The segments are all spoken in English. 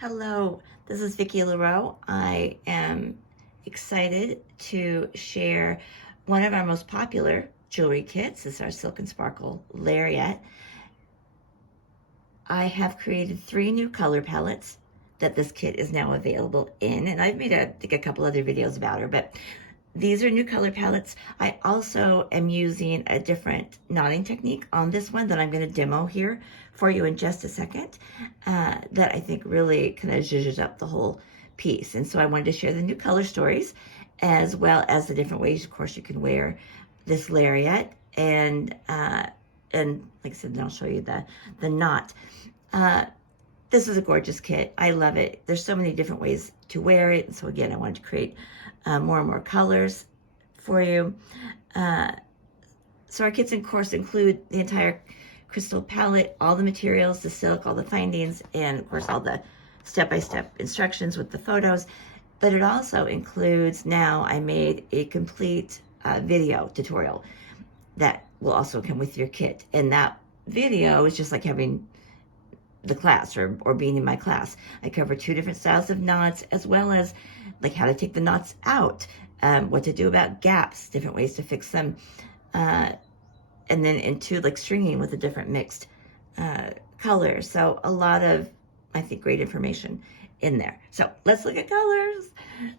Hello, this is Vicki LaRoe. I am excited to share one of our most popular jewelry kits. This is our Silken Sparkle Lariat. I have created 3 new color palettes that this kit is now available in, and I've made I think a couple other videos about her, but these are new color palettes. I also am using a different knotting technique on this one that I'm going to demo here for you in just a second, that I think really kind of zhuzhes up the whole piece. And so I wanted to share the new color stories as well as the different ways, of course, you can wear this lariat. And like I said, then I'll show you the knot. This is a gorgeous kit. I love it. There's so many different ways to wear it. And so again, I wanted to create more and more colors for you. So our kits, of course, include the entire crystal palette, all the materials, the silk, all the findings, and of course all the step-by-step instructions with the photos. But it also includes, now I made a complete video tutorial that will also come with your kit. And that video is just like having the class or being in my class. I cover 2 different styles of knots, as well as like how to take the knots out, what to do about gaps, different ways to fix them, and then into like stringing with the different mixed colors. So a lot of, I think, great information in there. So let's look at colors.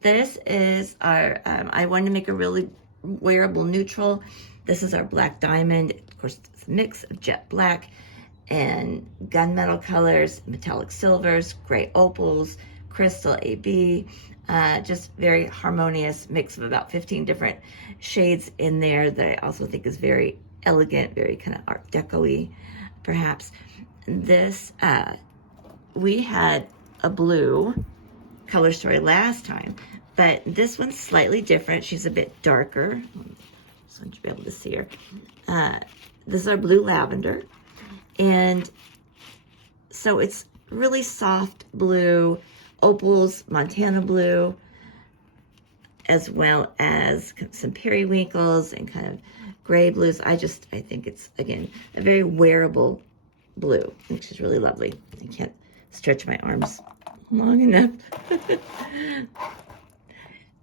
This is our, I wanted to make a really wearable neutral. This is our black diamond. Of course, it's a mix of jet black and gunmetal colors, metallic silvers, gray opals, crystal AB, just very harmonious mix of about 15 different shades in there that I also think is very elegant, very kind of Art Deco-y, perhaps. This, we had a blue color story last time, but this one's slightly different. She's a bit darker. Just want you to be able to see her. This is our blue lavender. And so it's really soft blue, opals, Montana blue, as well as some periwinkles and kind of gray blues. I think it's, again, a very wearable blue, which is really lovely. I can't stretch my arms long enough.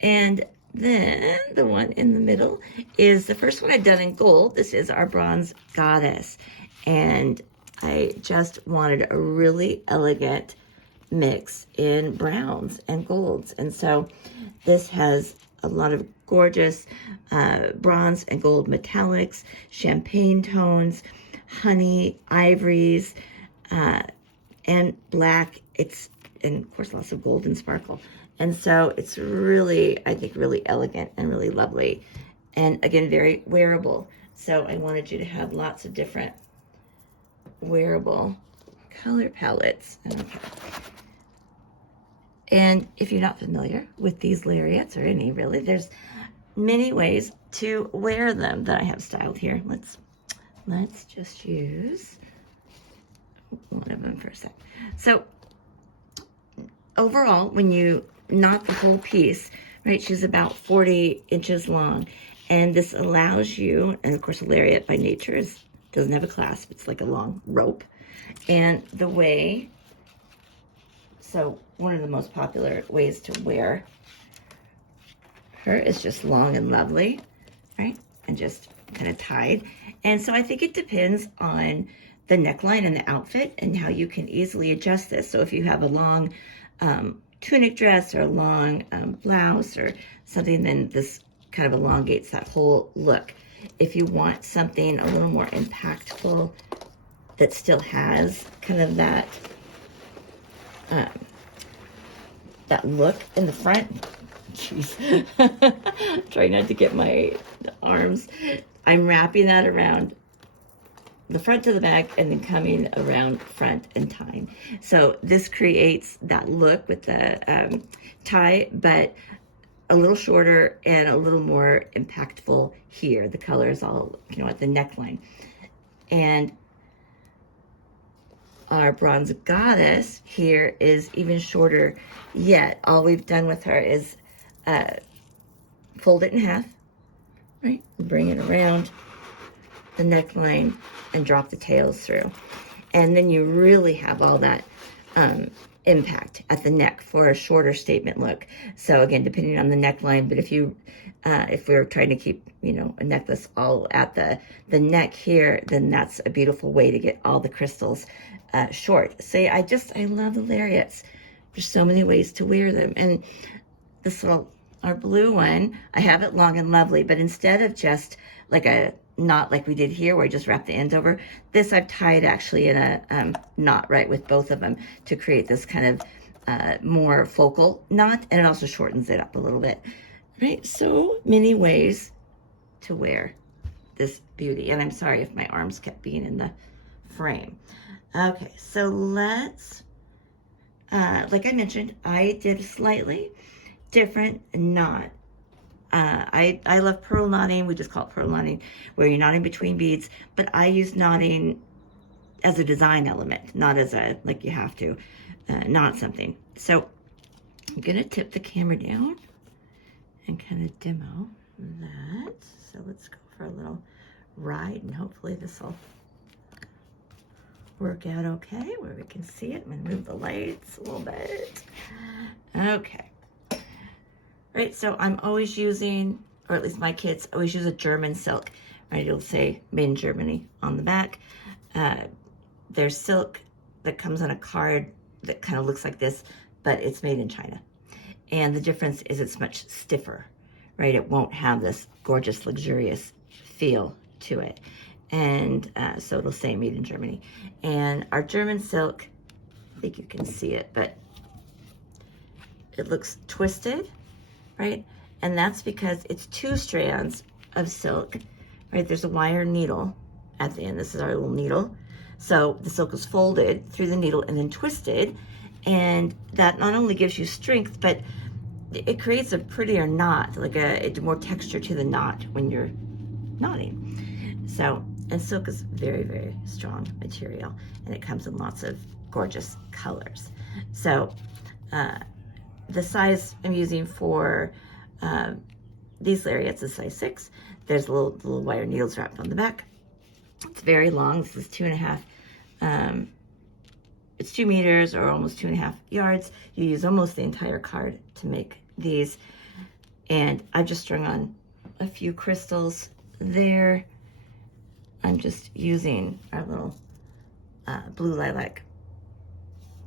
And then the one in the middle is the first one I've done in gold. This is our bronze goddess. And I just wanted a really elegant mix in browns and golds. And so this has a lot of gorgeous bronze and gold metallics, champagne tones, honey, ivories, and black. And of course, lots of gold and sparkle. And so it's really, I think, really elegant and really lovely. And again, very wearable. So I wanted you to have lots of different wearable color palettes. Okay. And if you're not familiar with these lariats, or any really, there's many ways to wear them that I have styled here. Let's just use one of them for a sec. So overall, when you knot the whole piece, right, she's about 40 inches long. And this allows you, and of course a lariat by nature doesn't have a clasp, it's like a long rope. And the way, so one of the most popular ways to wear her is just long and lovely, right? And just kind of tied. And so I think it depends on the neckline and the outfit and how you can easily adjust this. So if you have a long tunic dress or a long blouse or something, then this kind of elongates that whole look. If you want something a little more impactful that still has kind of that that look in the front, jeez, try not to get my arms. I'm wrapping that around the front to the back and then coming around front and tying. So this creates that look with the tie, but a little shorter and a little more impactful here. The color is all, at the neckline. And our bronze goddess here is even shorter yet. All we've done with her is fold it in half, right? Bring it around the neckline and drop the tails through. And then you really have all that impact at the neck for a shorter statement look. So again, depending on the neckline, but if we're trying to keep, you know, a necklace all at the neck here, then that's a beautiful way to get all the crystals short. So I love the lariats. There's so many ways to wear them. And this our blue one, I have it long and lovely, but instead of just like a knot like we did here where I just wrap the ends over, this I've tied actually in a knot, right, with both of them to create this kind of more focal knot, and it also shortens it up a little bit, right? So many ways to wear this beauty, and I'm sorry if my arms kept being in the frame. Okay, so let's, like I mentioned, I did a slightly different knot. I love pearl knotting. We just call it pearl knotting, where you're knotting between beads, but I use knotting as a design element, not as a, like you have to knot something. So I'm gonna tip the camera down and kind of demo that. So let's go for a little ride, and hopefully this will work out okay where we can see it. I'm gonna move the lights a little bit. Okay. Right, so I'm always using, or at least my kids always use a German silk, right? It'll say made in Germany on the back. There's silk that comes on a card that kind of looks like this, but it's made in China. And the difference is it's much stiffer, right? It won't have this gorgeous, luxurious feel to it. And so it'll say made in Germany. And our German silk, I think you can see it, but it looks twisted, right? And that's because it's 2 strands of silk, right? There's a wire needle at the end. This is our little needle. So the silk is folded through the needle and then twisted. And that not only gives you strength, but it creates a prettier knot, like more texture to the knot when you're knotting. So, and silk is very, very strong material, and it comes in lots of gorgeous colors. So, the size I'm using for these lariats is size 6. There's little wire needles wrapped on the back. It's very long. This is 2.5. It's 2 meters or almost 2.5 yards. You use almost the entire card to make these. And I've just strung on a few crystals there. I'm just using our little blue lilac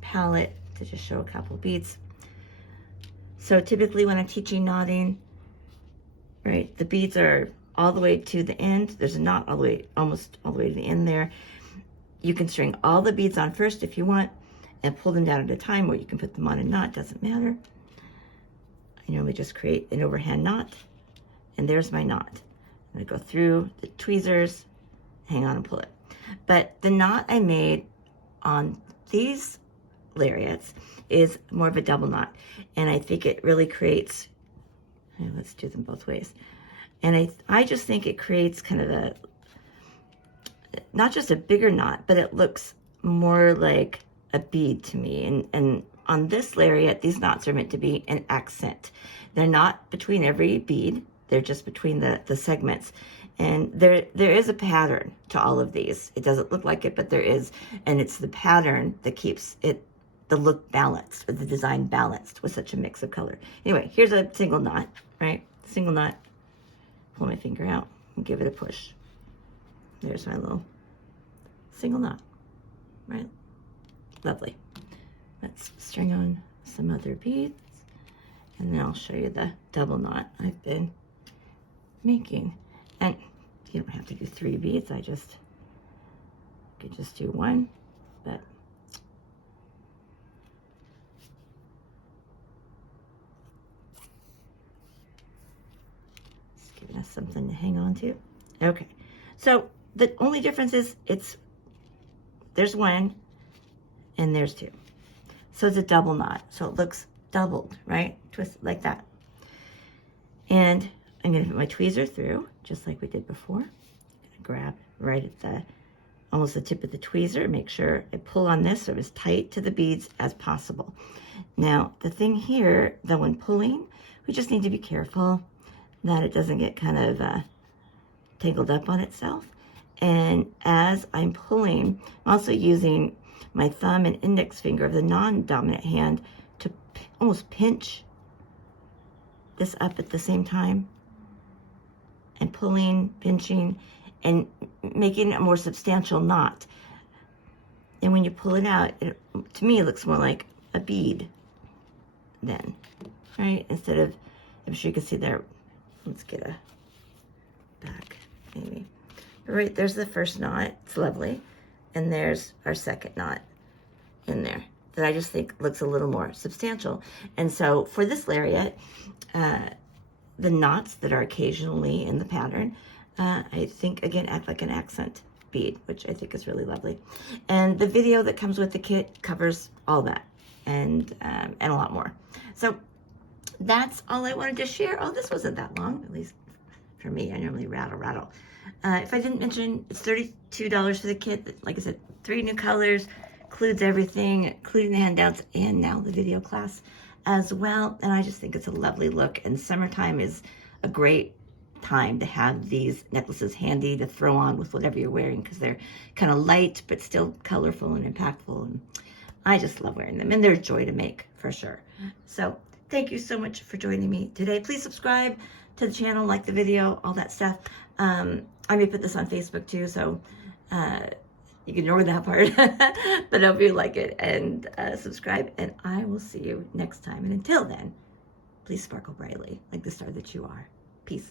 palette to just show a couple beads. So typically when I'm teaching knotting, right, the beads are all the way to the end. There's a knot all the way, almost all the way to the end there. You can string all the beads on first if you want and pull them down at a time, or you can put them on a knot, doesn't matter. I normally just create an overhand knot, and there's my knot. I'm gonna go through the tweezers, hang on and pull it. But the knot I made on these lariats is more of a double knot, and I think it really creates, let's do them both ways. And I just think it creates kind of not just a bigger knot, but it looks more like a bead to me. And on this lariat, these knots are meant to be an accent. They're not between every bead, they're just between the segments. And there is a pattern to all of these. It doesn't look like it, but there is. And it's the pattern that keeps the look balanced, or the design balanced with such a mix of color. Anyway, here's a single knot, right? Single knot. Pull my finger out and give it a push. There's my little single knot, right? Lovely. Let's string on some other beads, and then I'll show you the double knot I've been making. And you don't have to do 3 beads. I could just do 1, but it's giving us something to hang on to. Okay, so the only difference is there's 1 and there's 2. So it's a double knot. So it looks doubled, right? Twist like that. And I'm gonna put my tweezer through, just like we did before. I'm gonna grab right at almost the tip of the tweezer, make sure I pull on this so it's tight to the beads as possible. Now, the thing here, though, when pulling, we just need to be careful that it doesn't get kind of tangled up on itself. And as I'm pulling, I'm also using my thumb and index finger of the non-dominant hand to almost pinch this up at the same time, and pulling, pinching, and making a more substantial knot. And when you pull it out, to me, it looks more like a bead then, right? Instead of, I'm sure you can see there, let's get a back, maybe. But right, there's the first knot, it's lovely. And there's our second knot in there that I just think looks a little more substantial. And so for this lariat, the knots that are occasionally in the pattern, I think, again, act like an accent bead, which I think is really lovely. And the video that comes with the kit covers all that and a lot more. So that's all I wanted to share. Oh, this wasn't that long, at least for me. I normally rattle. If I didn't mention, it's $32 for the kit. Like I said, 3 new colors, includes everything, including the handouts and now the video class as well. And I just think it's a lovely look, and summertime is a great time to have these necklaces handy to throw on with whatever you're wearing, because they're kind of light but still colorful and impactful, and I just love wearing them, and they're a joy to make for sure. So thank you so much for joining me today. Please subscribe to the channel, like the video, all that stuff. I may put this on Facebook too, so you can ignore that part, but I hope you like it, and subscribe, and I will see you next time. And until then, please sparkle brightly like the star that you are. Peace.